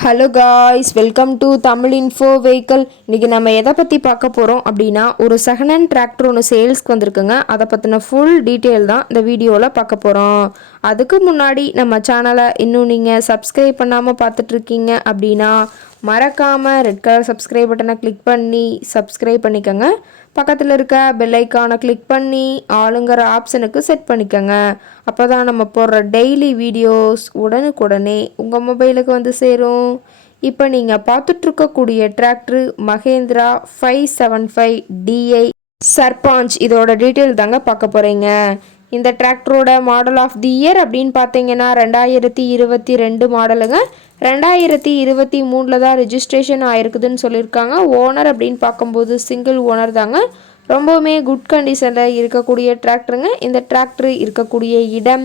Hello guys welcome to Tamil info vehicle இன்றைக்கி நம்ம எதை பற்றி பார்க்க போகிறோம் அப்படின்னா ஒரு செகண்ட் ஹேண்ட் டிராக்டர் ஒன்று சேல்ஸ்க்கு வந்திருக்குங்க. அதை பற்றின ஃபுல் டீட்டெயில் தான் இந்த வீடியோவில் பார்க்க போகிறோம் அதுக்கு முன்னாடி நம்ம சேனலை இன்னும் நீங்கள் சப்ஸ்கிரைப் பண்ணாமல் பார்த்துட்ருக்கீங்க அப்படின்னா மறக்காமல் ரெட் கலர் சப்ஸ்கிரைப் பட்டனை கிளிக் பண்ணி சப்ஸ்கிரைப் பண்ணிக்கோங்க. பக்கத்தில் இருக்க பெல்லைக்கானை கிளிக் பண்ணி ஆளுங்கிற ஆப்ஷனுக்கு செட் பண்ணிக்கோங்க. அப்போ தான் நம்ம போடுற டெய்லி வீடியோஸ் உடனுக்குடனே உங்கள் மொபைலுக்கு வந்து சேரும். இப்போ நீங்கள் பார்த்துட்ருக்கக்கூடிய tractor Mahindra five seven five DI Sarpanch இதோட டீட்டெயில் தாங்க பார்க்க போகிறீங்க இந்த டிராக்டரோட மாடல் ஆஃப் தி இயர் அப்படின்னு பார்த்தீங்கன்னா ரெண்டாயிரத்தி இருபத்தி ரெண்டு மாடலுங்க ரெண்டாயிரத்தி இருபத்தி மூணில் தான் ரிஜிஸ்ட்ரேஷன் ஆயிருக்குதுன்னு சொல்லியிருக்காங்க. ஓனர் அப்படின்னு பார்க்கும்போது சிங்கிள் ஓனர் தாங்க. ரொம்பவுமே குட் கண்டிஷனில் இருக்கக்கூடிய டிராக்டருங்க இந்த டிராக்டர் இருக்கக்கூடிய இடம்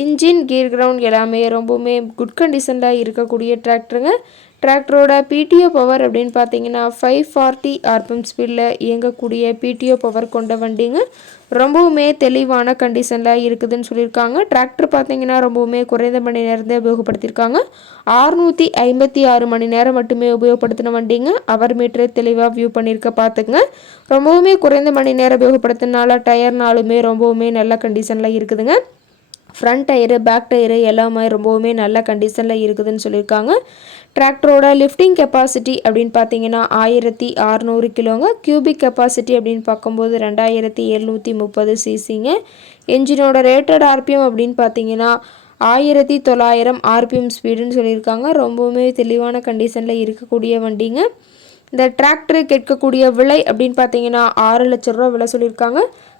இன்ஜின் கீர் கிரவுண்ட் எல்லாமே ரொம்பவுமே குட் கண்டிஷனில் இருக்கக்கூடிய டிராக்டருங்க டிராக்டரோட பிடிஓ பவர் அப்படின்னு பார்த்தீங்கன்னா ஃபைவ் ஃபார்ட்டி ஆர்பிஎம் ஸ்பீடில் இயங்கக்கூடிய பிடிஓ பவர் கொண்ட வண்டிங்க. ரொம்பவுமே தெளிவான கண்டிஷனில் இருக்குதுன்னு சொல்லியிருக்காங்க. டிராக்டர் பார்த்தீங்கன்னா ரொம்பவுமே குறைந்த மணி நேரத்தை உபயோகப்படுத்தியிருக்காங்க. ஆறுநூற்றி ஐம்பத்தி ஆறு மணி நேரம் மட்டுமே உபயோகப்படுத்தின வண்டிங்க. அவர் மீட்டரை தெளிவாக வியூ பண்ணியிருக்க பார்த்துக்குங்க. ரொம்பவுமே குறைந்த மணி நேரம் உபயோகப்படுத்தினால டயர்னாலுமே ரொம்பவுமே நல்ல கண்டிஷனில் இருக்குதுங்க. ஃப்ரண்ட் டயரு பேக் டயரு எல்லாமே ரொம்பவுமே நல்ல கண்டிஷனில் இருக்குதுன்னு சொல்லியிருக்காங்க. டிராக்டரோட லிஃப்டிங் கெப்பாசிட்டி அப்படின்னு பார்த்தீங்கன்னா ஆயிரத்தி அறநூறு கிலோங்க. கியூபிக் கெப்பாசிட்டி அப்படின்னு பார்க்கும்போது ரெண்டாயிரத்தி எழுநூற்றி முப்பது சிசிங்க என்ஜினோட ரேட்டட் ஆர்பிஎம் அப்படின்னு பார்த்தீங்கன்னா ஆயிரத்தி தொள்ளாயிரம் ஆர்பிஎம் ஸ்பீடுன்னு சொல்லியிருக்காங்க. ரொம்பவுமே தெளிவான கண்டிஷனில் இருக்கக்கூடிய வண்டிங்க. இந்த டிராக்டரு கேட்கக்கூடிய விலை அப்படின்னு பார்த்தீங்கன்னா ஆறு லட்ச ரூபா விலை சொல்லியிருக்காங்க.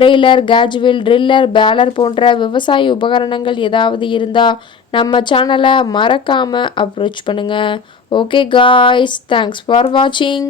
ட்ரெய்லர் கேஜுவில் ட்ரில்லர் பேலர் போன்ற விவசாய உபகரணங்கள் ஏதாவது இருந்தால் நம்ம சேனலை மறக்காமல் அப்ரோச் பண்ணுங்கள் ஓகே காய்ஸ் தேங்க்ஸ் ஃபார் வாட்சிங்